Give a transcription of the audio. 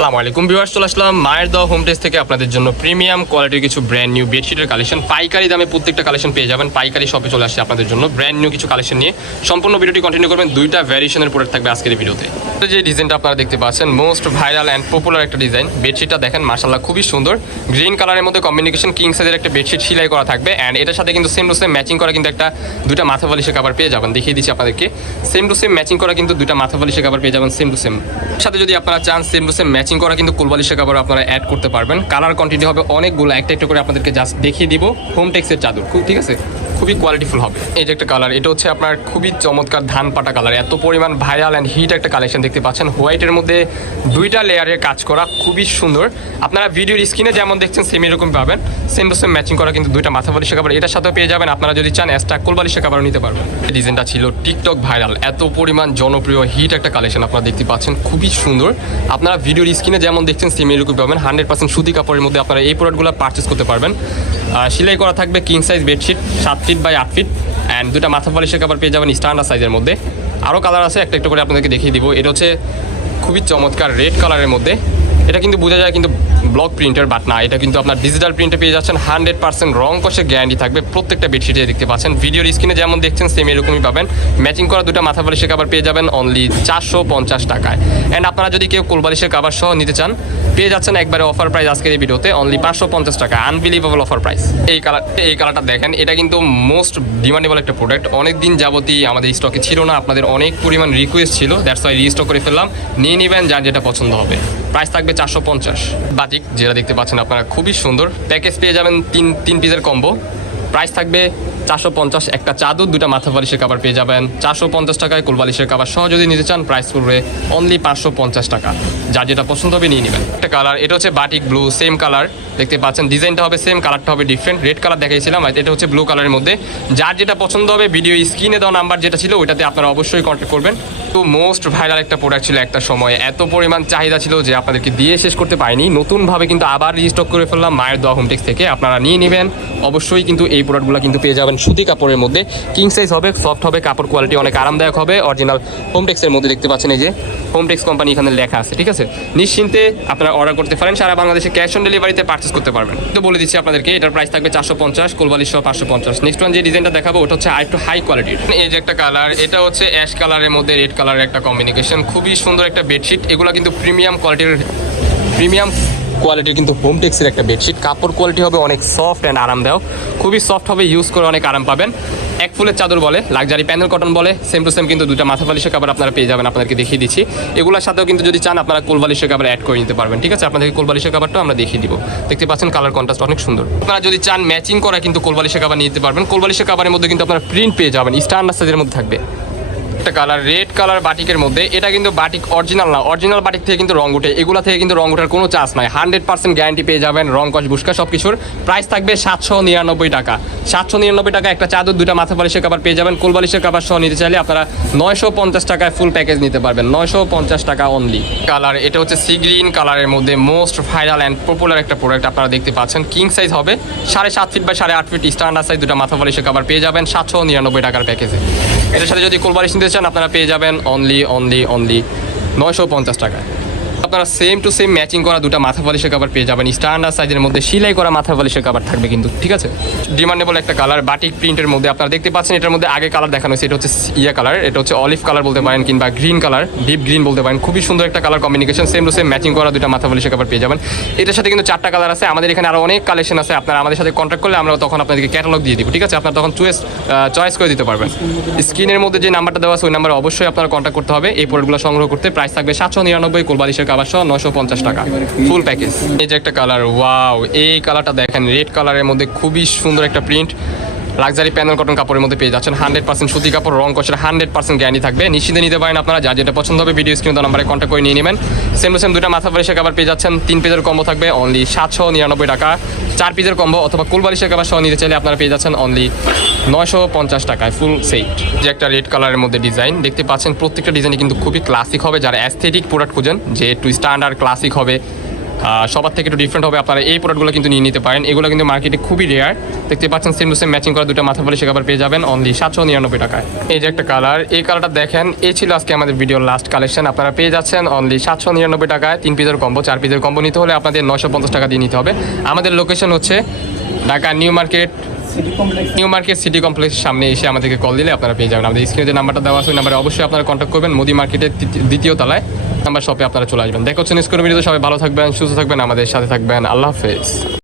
আসসালামু আলাইকুম ভিউয়ার্স, চলে আসলাম মায়ের দোয়া হোম টেক্স থেকে আপনাদের জন্য প্রিমিয়াম কোয়ালিটির কিছু ব্র্যান্ড নিউ বেডশিটের কালেকশন। পাইকারি দামে প্রত্যেকটা কালেকশন পেয়ে যাবেন। পাইকারি শপে চলে আসছে আপনাদের জন্য ব্র্যান্ড নিউ কিছু কালেকশন নিয়ে। সম্পূর্ণ ভিডিওটি কন্টিনিউ করবেন। দুইটা ভ্যারিয়েশনের প্রোডাক্ট থাকবে আজকের এই ভিডিওতে। যে ডিজাইনটা আপনারা দেখতে পাচ্ছেন মোস্ট ভাইরাল অ্যান্ড পপুলার একটা ডিজাইন। বেডশিটটা দেখেন মাশাআল্লাহ খুবই সুন্দর। গ্রিন কালারের মধ্যে কম্বিনেশন কিং সাইজের একটা বেডশিট সেলাই করা থাকবে অ্যান্ড এটার সাথে কিন্তু সেম টু সেম ম্যাচিং করা কিন্তু একটা দুইটা মাথা বালিশের কভার পেয়ে যাবেন। দেখিয়ে দিচ্ছি আপনাদেরকে। সেম টু সেম ম্যাচিং করা কিন্তু দুইটা মাথা বালিশের কভার পেয়ে যাবেন সেম টু সেম। সাথে যদি আপনারা চান সেম টু সেম ম্যাচিং করা কিন্তু কোলবালিশের কভার আপনারা অ্যাড করতে পারবেন। কালার কোয়ান্টিটি হবে অনেকগুলো, একটা একটা করে আপনাদেরকে জাস্ট দেখিয়ে দিব। হোম টেক্সের চাদর ঠিক আছে, খুবই কোয়ালিটিফুল হবে। এই যে একটা কালার, এটা হচ্ছে আপনার খুবই চমৎকার ধান পাটা কালার। এত পরিমাণ ভাইরাল অ্যান্ড হিট একটা কালেকশন দেখতে পাচ্ছেন। হোয়াইটের মধ্যে দুইটা লেয়ারের কাজ করা, খুবই সুন্দর। আপনারা ভিডিওর স্ক্রিনে যেমন দেখছেন সেম এরকম পাবেন। সেম টু সেম ম্যাচিং করা কিন্তু দুইটা মাথা বালিশের কভার এটার সাথেও পেয়ে যাবেন। আপনারা যদি চান এক্সট্রা কোলবালিশের কভারও নিতে পারবেন। ডিজাইনটা ছিল টিকটক ভাইরাল, এত পরিমাণ জনপ্রিয় হিট একটা কালেকশন আপনারা দেখতে পাচ্ছেন, খুবই সুন্দর। আপনারা ভিডিওর স্ক্রিনে যেমন দেখছেন সেম এরকম পাবেন। 100% সুতি কাপড়ের মধ্যে আপনারা এই প্রোডাক্টগুলো পারচেস করতে পারবেন। সেলাই করা থাকবে king size bedsheet 7 feet by 8 feet and দুটা মাথা বালিশের কভার পেয়ে যাবেন স্ট্যান্ডার্ড সাইজের মধ্যে। আরও কালার আছে, একটা একটু করে আপনাদেরকে দেখিয়ে দিব। এটা হচ্ছে খুবই চমৎকার রেড কালারের মধ্যে। এটা কিন্তু বোঝা যায় কিন্তু ব্লক প্রিন্টার, বাট না, এটা কিন্তু আপনার ডিজিটাল প্রিন্টে পেয়ে যাচ্ছেন। 100% রং কষে গ্যারান্টি থাকবে প্রত্যেকটা বেডশিটে দেখতে পাচ্ছেন। ভিডিওর স্ক্রিনে যেমন দেখছেন সেম এরকমই পাবেন। ম্যাচিং করা দুটা মাথা বালিশের কভার পেয়ে যাবেন অনলি 450 টাকায়। অ্যান্ড আপনারা যদি কেউ কোলবালিশের কভার সহ নিতে চান পেয়ে যাচ্ছেন একবারে অফার প্রাইস আজকের এই ভিডিওতে অনলি 550 টাকা। Unbelievable offer price. এই কালারটা দেখেন, এটা কিন্তু মোস্ট ডিমান্ডেবল একটা প্রোডাক্ট। অনেক দিন যাবতই আমাদের স্টকে ছিল না, আপনাদের অনেক পরিমাণ রিকোয়েস্ট ছিল, দ্যাটস ওয়াই রিস্টক করে ফেললাম। নিয়ে নেবেন যার যেটা পছন্দ হবে। প্রাইস থাকবে 450। বাটিক যেটা দেখতে পাচ্ছেন আপনারা খুবই সুন্দর। প্যাকেজ পেয়ে যাবেন তিন পিসের কম্বো। প্রাইস থাকবে 450। একটা চাদর দুটা মাথা বালিশের কভার পেয়ে যাবেন 450 টাকায়। কোলবালিশের কভার সহ যদি নিতে চান প্রাইস পড়বে অনলি 550 টাকা। যার যেটা পছন্দ হবে নিয়ে নেবেন। একটা কালার, এটা হচ্ছে বাটিক ব্লু, সেম কালার দেখতে পাচ্ছেন। ডিজাইনটা হবে সেম, কালারটা হবে ডিফারেন্ট। রেড কালার দেখাইছিলাম, এটা হচ্ছে ব্লু কালারের মধ্যে। যার যেটা পছন্দ হবে ভিডিও স্ক্রিনে দেওয়া নাম্বার যেটা ছিল ওইটাতে আপনারা অবশ্যই কন্ট্যাক্ট করবেন। তো মোস্ট ভাইরাল একটা প্রোডাক্ট ছিল একটা সময়, এত পরিমাণ চাহিদা ছিল যে আপনাদেরকে দিয়ে শেষ করতে পারিনি। নতুনভাবে কিন্তু আবার রিস্টক করে ফেললাম মায়ের দোয়া হোম টেক্স থেকে। আপনারা নিয়ে নেবেন অবশ্যই। কিন্তু এই প্রোডাক্টগুলো কিন্তু পেয়ে যাবেন সুতি কাপড়ের মধ্যে। কিং সাইজ হবে, সফট হবে, কাপড় কোয়ালিটি অনেক আরামদায়ক হবে। অরিজিনাল হোম টেক্সের মধ্যে দেখতে পাচ্ছেন, এই যে হোম টেক্স কোম্পানি এখানে লেখা আছে, ঠিক আছে। নিশ্চিন্তে আপনারা অর্ডার করতে পারেন। সারা বাংলাদেশে ক্যাশ অন ডেলিভারিতে পারচেস করতে পারবেন। তো বলে দিচ্ছি আপনাদেরকে, এটার প্রাইস থাকবে 450, কোলবালিশ সহ 550। নেক্সট ওয়ান যে ডিজাইনটা দেখাবো ওটা হচ্ছে আরেকটু হাই কোয়ালিটির। এই যে একটা কালার, এটা হচ্ছে অ্যাশ কালারের মধ্যে রেড কালারের একটা কম্বিনেশন, খুবই সুন্দর একটা বেডশিট। এগুলো কিন্তু প্রিমিয়াম কোয়ালিটির কিন্তু হোম টেক্সের একটা বেডশিট। কাপড় কোয়ালিটি হবে অনেক সফট অ্যান্ড আরামদায়ক, খুবই সফট হবে, ইউজ করে অনেক আরাম পাবেন। এক ফুলের চাদর বলে, লাক্সারি প্যানেল কটন বলে, সেম টু সেম কিন্তু দুটা মাথা বালিশের কভার আপনারা পেয়ে যাবেন। আপনাদেরকে দেখিয়ে দিচ্ছি। এগুলোর সাথেও কিন্তু যদি চান আপনারা কোলবালিশের কভার অ্যাড করে নিতে পারবেন, ঠিক আছে। আপনাদেরকে কোলবালিশের কভারটাও আমরা দেখিয়ে দিব। দেখতে পাচ্ছেন কালার কন্ট্রাস্ট অনেক সুন্দর। আপনারা যদি চান ম্যাচিং করা কিন্তু কোলবালিশের কভার নিতে পারবেন। কোলবালিশের কভারের মধ্যে কিন্তু আপনারা প্রিন্ট পেয়ে যাবেন, স্ট্যান্ডার্ড সাইজের মধ্যে থাকবে। একটা কালার রেড কালার বাটিকের মধ্যে। এটা কিন্তু বাটিক অরিজিনাল না, অরিজিনাল বাটিক থেকে কিন্তু রং উঠে, এগুলা থেকে কিন্তু রং ওঠার কোনো চান্স নাই। 100% গ্যারান্টি পেয়ে যাবেন, রং কস বুস্কা সব কিছুর। প্রাইস থাকবে 799 টাকা। 799 টাকা একটা চাদর দুটা মাথা বালিশের কভার পেয়ে যাবেন। কোলবালিশের কভার সহ নিতে চাইলে আপনারা 950 টাকায় ফুল প্যাকেজ নিতে পারবেন, 950 টাকা অনলি। কালার, এটা হচ্ছে সি গ্রিন কালারের মধ্যে মোস্ট ভাইরাল অ্যান্ড পপুলার একটা প্রোডাক্ট আপনারা দেখতে পাচ্ছেন। কিং সাইজ হবে 7.5 feet by 8.5 feet standard size দুটা মাথা বালিশের কভার পেয়ে যাবেন 799 টাকার প্যাকেজে। এটার সাথে যদি কোলবালিশ নিতে চান আপনারা পেয়ে যাবেন অনলি 950 টাকায়। আপনারা সেম টু সেম ম্যাচিং করা দুটা মাথা বালিশের কভার পেয়ে যাবেন স্ট্যান্ডার্ড সাইজের মধ্যে। সেলাই করা মাথা বালিশের কভার থাকবে কিন্তু, ঠিক আছে। ডিমান্ডেবল একটা কালার বাটিক প্রিন্টের মধ্যে আপনারা দেখতে পাচ্ছেন। এটার মধ্যে আগে কালার দেখানো হয়েছে, এটা হচ্ছে কালার, এটা হচ্ছে অলিভ কালার বলতে পারেন কিংবা গ্রিন কালার, ডিপ গ্রিন বলতে পারেন। খুবই সুন্দর একটা colour combination. Same to same matching করা দুটা মাথা বালিশের কভার পেয়ে যাবেন। এটার সাথে কিন্তু 4টা কালার আছে। আমাদের এখানে আরও অনেক কালেকশন আছে। আপনারা আমাদের সাথে কন্ট্যাক্ট করলে আমরা তখন আপনাদেরকে ক্যাটালগ দিয়ে দিব, ঠিক আছে। আপনারা তখন চয়েস করে দিতে পারবেন। স্ক্রিনের মধ্যে যে নাম্বারটা দেওয়া আছে ওই নাম্বারে অবশ্যই আপনারা কন্ট্যাক্ট করতে হবে এই প্রোডাক্টগুলো সংগ্রহ করতে। প্রাইস থাকবে 799, কোলবালিশের কভার সহ 950 টাকা ফুল প্যাকেজ। এই যে একটা কালার, ওয়াও, এই কালারটা দেখেন, রেড কালারের মধ্যে খুবই সুন্দর একটা প্রিন্ট। লাক্সারি প্যানেল কটন কাপড়ের মধ্যে পেয়ে যাচ্ছেন। 100% সুতি কাপড়, রং কষের 100% গ্যারান্টি থাকবে। নিশ্চিন্তে নিতে পারেন আপনারা, যার যেটা পছন্দ হবে ভিডিও স্ক্রিনে নাম্বারে কন্ট্যাক্ট করে নিয়ে নেবেন। সেম টু সেম দুটা মাথা বালিশের কভার পেয়ে যাচ্ছেন। 3 পিসের কম্বো থাকবে অনলি 799 টাকা। 4 পিসের কম্বো অথবা কোলবালিশের কভার সহ নিতে চাইলে আপনারা পেয়ে যাচ্ছেন অনলি 950 টাকায় ফুল সেট। যে একটা রেড কালারের মধ্যে ডিজাইন দেখতে পাচ্ছেন, প্রত্যেকটা ডিজাইনই কিন্তু খুবই ক্লাসিক হবে। যারা অ্যাস্থেটিক প্রোডাক্ট খুঁজেন যে একটু স্ট্যান্ডার্ড ক্লাসিক হবে, সবার থেকে একটু ডিফারেন্ট হবে, আপনারা এই প্রোডাক্টগুলো কিন্তু নিয়ে নিতে পারেন। এগুলো কিন্তু মার্কেটে খুবই রেয়ার, দেখতে পাচ্ছেন সেম টু সেম ম্যাচিং করা দুটো মাথা বালিশ কভার পেয়ে যাবেন অনলি 799 টাকায়। এই যে একটা কালার, এই কালারটা দেখেন, এই ছিল আজকে আমাদের ভিডিওর লাস্ট কালেকশন। আপনারা পেয়ে যাচ্ছেন অনলি 799 টাকায় 3 পিসের কম্বো। 4 পিসের কম্বো নিতে হলে আপনাদের 950 টাকা দিয়ে নিতে হবে। আমাদের লোকেশন হচ্ছে ঢাকা নিউ মার্কেট সিটি কমপ্লেক্সের সামনে এসে আমাদেরকে কল দিলে আপনারা পেয়ে যাবেন। আমাদের স্ক্রিনে যে নাম্বারটা দেওয়া আছে ওই নাম্বারে অবশ্যই আপনারা কন্ট্যাক্ট করবেন। মোদি মার্কেটের দ্বিতীয় তলায় নাম্বার শপে আপনারা চলে আসবেন। দেখা হচ্ছে নেক্সট কোনো ভিডিওতে। সবাই ভালো থাকবেন, সুস্থ থাকবেন, আমাদের সাথে থাকবেন। আল্লাহ হাফেজ।